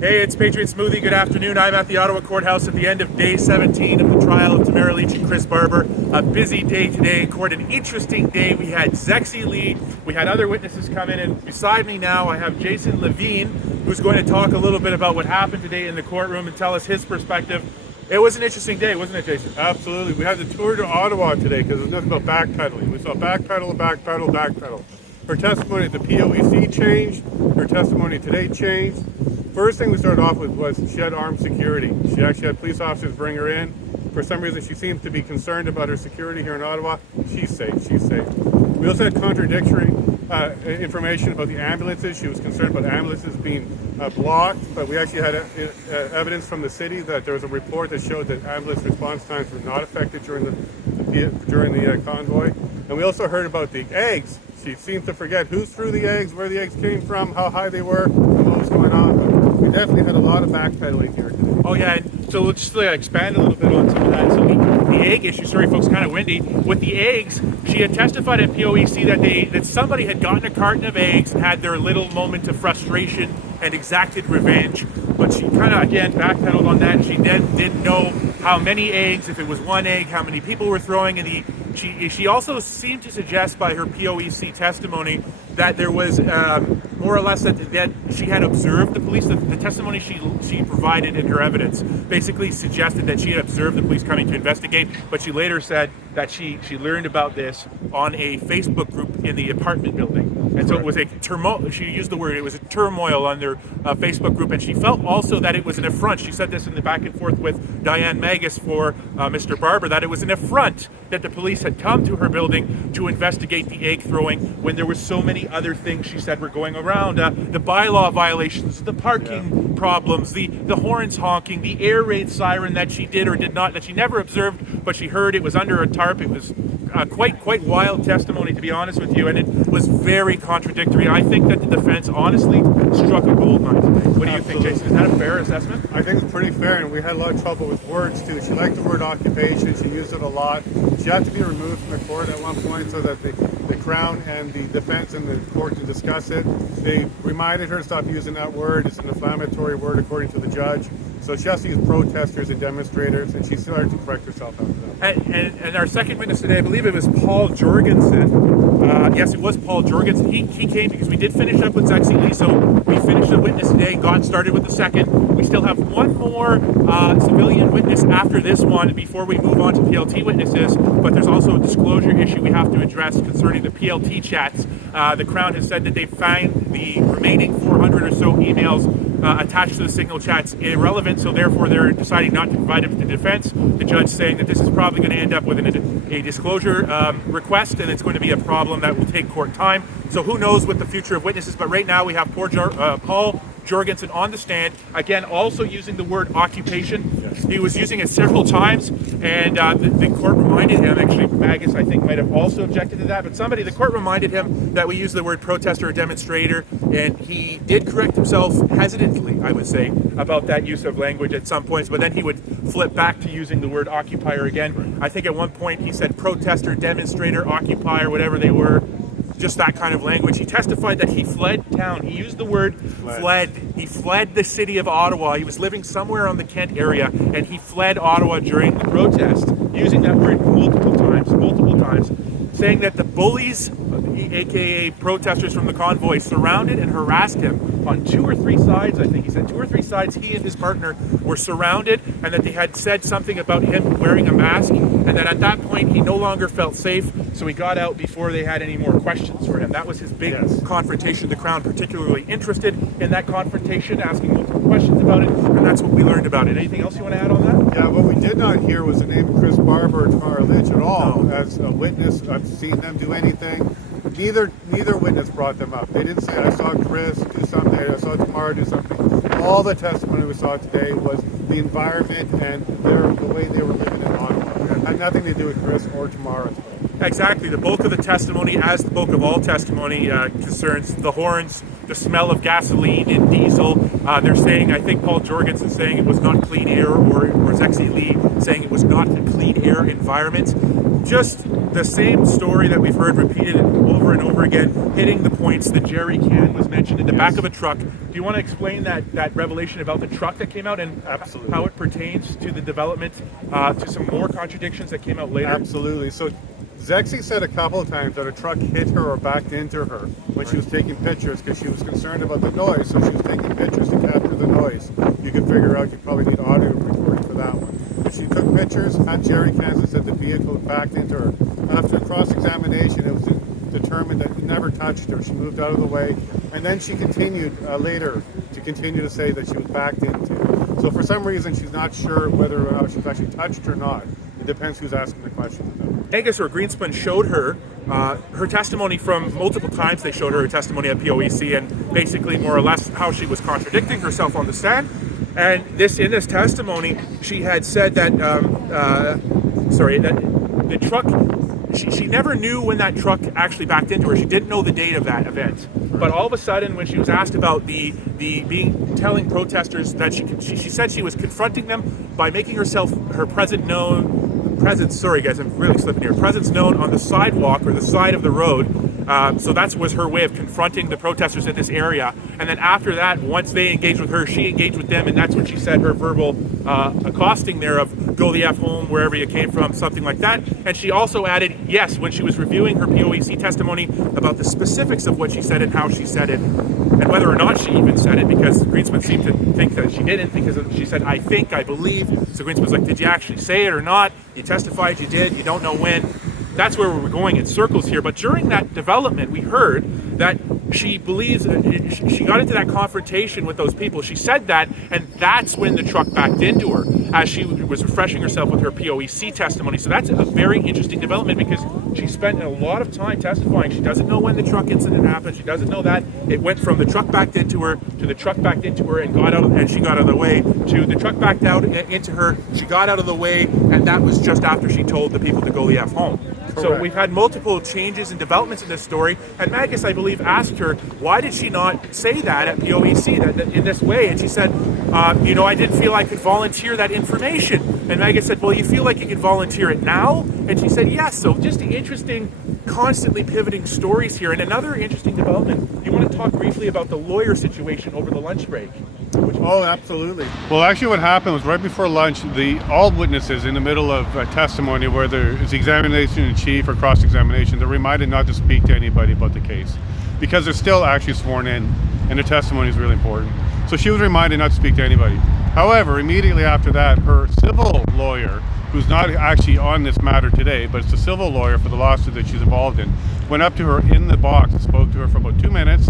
Hey, it's Patriot Smoothie. Good afternoon. I'm at the Ottawa Courthouse at the end of day 17 of the trial of Tamara, Lich, and Chris Barber. A busy day today in court, an interesting day. We had Zexi Li, we had other witnesses come in, and beside me now I have Jason Lavigne, who's going to talk a little bit about what happened today in the courtroom and tell us his perspective. It was an interesting day, wasn't it, Jason? Absolutely. We had the tour to Ottawa today because there's nothing about backpedaling. We saw backpedal, backpedal, backpedal. Her testimony at the POEC changed. Her testimony today changed. First thing we started off with was she had armed security. She actually had police officers bring her in. For some reason, she seems to be concerned about her security here in Ottawa. She's safe. She's safe. We also had contradictory information about the ambulances. She was concerned about ambulances being blocked, but we actually had evidence from the city that there was a report that showed that ambulance response times were not affected during the convoy. And we also heard about the eggs. She seems to forget who threw the eggs, where the eggs came from, how high they were, and what was going on. But we definitely had a lot of backpedaling here today. Oh yeah, and so let's just expand a little bit on some of that. So the egg issue, sorry folks, kind of windy. With the eggs, she had testified at POEC that somebody had gotten a carton of eggs and had their little moment of frustration and exacted revenge. But she kind of, again, backpedaled on that. She then didn't know how many eggs, if it was one egg, how many people were throwing. And she also seemed to suggest by her POEC testimony that there was more or less that she had observed the police. The testimony she provided in her evidence basically suggested that she had observed the police coming to investigate, but she later said that she learned about this on a Facebook group in the apartment building. And so it was a turmoil, she used the word, it was a turmoil on their Facebook group, and she felt also that it was an affront. She said this in the back and forth with Diane Magus for Mr. Barber, that it was an affront that the police had come to her building to investigate the egg throwing when there were so many other things she said were going around. The bylaw violations, the parking problems, the horns honking, the air raid siren that she did or did not, that she never observed, but she heard it was under a tarp. It was quite wild testimony, to be honest with you, and it was very contradictory. I think that the defense honestly struck a gold mine today. What do you think, Jason? Is that a fair assessment? I think it's pretty fair, and we had a lot of trouble with words too. She liked the word occupation. She used it a lot. She had to be removed from the court at one point so that the Crown and the defense and the court can discuss it. They reminded her to stop using that word. It's an inflammatory word according to the judge. So she has to use protesters and demonstrators, and she started to correct herself after that. And our second witness today, I believe it was Paul Jorgensen. Yes, it was Paul Jorgensen. He came because we did finish up with Zexi Li, so we finished the witness today, got started with the second. We still have one more civilian witness after this one before we move on to PLT witnesses, but there's also a disclosure issue we have to address concerning the PLT chats. The Crown has said that they found the remaining 400 or so emails attached to the signal chats irrelevant, so therefore they're deciding not to provide it to the defense. The judge saying that this is probably going to end up with a disclosure request, and it's going to be a problem that will take court time. So who knows what the future of witnesses, but right now we have Paul Jorgensen on the stand, again also using the word occupation. Yes. He was using it several times, and the court reminded him, actually Magus I think might have also objected to that, but the court reminded him that we use the word protester or demonstrator, and he did correct himself hesitantly, I would say, about that use of language at some points, but then he would flip back to using the word occupier again. I think at one point he said protester, demonstrator, occupier, whatever they were. Just that kind of language. He testified that he fled town. He used the word fled. He fled the city of Ottawa. He was living somewhere on the Kent area, and he fled Ottawa during the protest, using that word multiple times, saying that the bullies, aka protesters from the convoy, surrounded and harassed him on 2 or 3 sides. I think he said 2 or 3 sides. He and his partner were surrounded, and that they had said something about him wearing a mask, and that at that point he no longer felt safe, so he got out before they had any more questions for him. That was his big confrontation. The Crown particularly interested in that confrontation, asking multiple questions about it, and that's what we learned about it. Anything else you want to add on that? Yeah, what we did not hear was the name of Chris Barber or Tamara Lich at all. No. As a witness, I've seen them do anything. Neither witness brought them up. They didn't say, I saw Chris do something, I saw Tamara do something. All the testimony we saw today was the environment and the way they were living in Ottawa. It had nothing to do with Chris or Tamara today. Exactly. The bulk of the testimony, as the bulk of all testimony, concerns the horns, the smell of gasoline and diesel. They're saying, I think Paul Jorgensen saying it was not clean air, or Zexi Li saying it was not a clean air environment. just the same story that we've heard repeated over and over again, hitting the points. The jerry can was mentioned in the back of a truck. Do you want to explain that revelation about the truck that came out and Absolutely. how it pertains to the development, to some more contradictions that came out later? Absolutely. So Zexi said a couple of times that a truck hit her or backed into her when she was taking pictures because she was concerned about the noise, so she was taking pictures to capture the noise. You can figure out you probably need audio recording for that one. But she took pictures, had jerry cans, and said the vehicle backed into her. After cross-examination, it was determined that it never touched her. She moved out of the way, and then she continued later to continue to say that she was backed into. So for some reason, she's not sure whether or not she was actually touched or not. It depends who's asking the questions about it. Angus or Greenspan showed her her testimony from multiple times. They showed her testimony at POEC and basically more or less how she was contradicting herself on the stand. And in this testimony, she had said that that the truck. She never knew when that truck actually backed into her. She didn't know the date of that event. But all of a sudden, when she was asked about telling protesters that she said she was confronting them by making her presence known on the sidewalk or the side of the road. So that was her way of confronting the protesters in this area. And then after that, once they engaged with her, she engaged with them, and that's when she said her verbal accosting there of "go the F home, wherever you came from," something like that. And she also added, yes, when she was reviewing her POEC testimony about the specifics of what she said and how she said it, and whether or not she even said it, because Greenspan seemed to think that she didn't, because she said, "I think, I believe." So Greenspan was like, "Did you actually say it or not? You testified you did, you don't know when." That's where we're going in circles here. But during that development, we heard that she believes she got into that confrontation with those people. She said that, and that's when the truck backed into her as she was refreshing herself with her POEC testimony. So that's a very interesting development because she spent a lot of time testifying. She doesn't know when the truck incident happened. She doesn't know that. It went from the truck backed into her to the truck backed into her and she got out of the way to the truck backed out into her. She got out of the way, and that was just after she told the people to go the F home. Correct. So we've had multiple changes and developments in this story, and Magus, I believe, asked her, why did she not say that at POEC that in this way? And she said, I didn't feel I could volunteer that information. And Magus said, well, you feel like you could volunteer it now? And she said, yes. So just the interesting, constantly pivoting stories here. And another interesting development, you want to talk briefly about the lawyer situation over the lunch break? Oh, absolutely. Well, actually what happened was right before lunch, all witnesses in the middle of testimony, whether it's examination in chief or cross-examination, they're reminded not to speak to anybody about the case because they're still actually sworn in and the testimony is really important. So she was reminded not to speak to anybody. However, immediately after that, her civil lawyer, who's not actually on this matter today, but it's a civil lawyer for the lawsuit that she's involved in, went up to her in the box and spoke to her for about 2 minutes.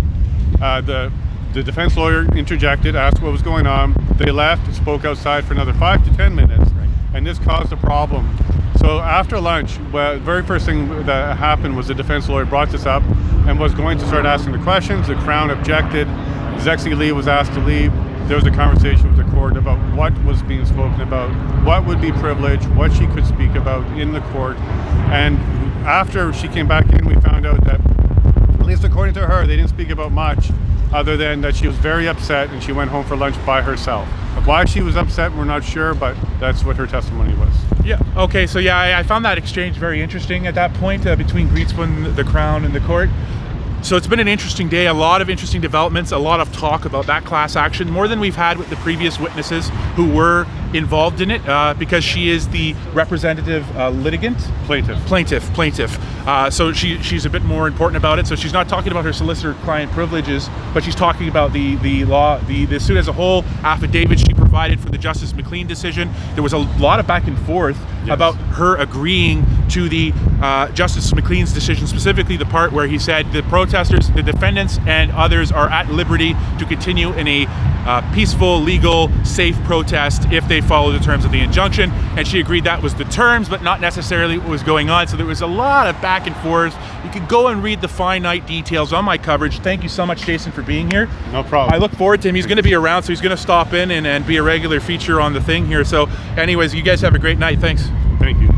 The defense lawyer interjected, asked what was going on. They left, spoke outside for another 5 to 10 minutes, and this caused a problem. So after lunch, the very first thing that happened was the defense lawyer brought this up and was going to start asking the questions. The Crown objected. Zexi Li was asked to leave. There was a conversation with the court about what was being spoken about, what would be privileged, what she could speak about in the court. And after she came back in, we found out that, at least according to her, they didn't speak about much other than that she was very upset and she went home for lunch by herself. Why she was upset, we're not sure, but that's what her testimony was. Yeah, okay, so yeah, I found that exchange very interesting at that point between Greenspan, the Crown, and the court. So it's been an interesting day, a lot of interesting developments, a lot of talk about that class action, more than we've had with the previous witnesses who were involved in it, because she is the representative litigant? Plaintiff. So she's a bit more important about it. So she's not talking about her solicitor-client privileges, but she's talking about the suit as a whole, affidavit she provided for the Justice McLean decision. There was a lot of back and forth about her agreeing to the Justice McLean's decision, specifically the part where he said the protesters, the defendants, and others are at liberty to continue in a peaceful, legal, safe protest if they follow the terms of the injunction. And she agreed that was the terms, but not necessarily what was going on. So there was a lot of back and forth. You can go and read the finite details on my coverage. Thank you so much, Jason, for being here. No problem. I look forward to him. He's going to be around, so he's going to stop in and be a regular feature on the thing here. So anyways, you guys have a great night. Thanks. Thank you.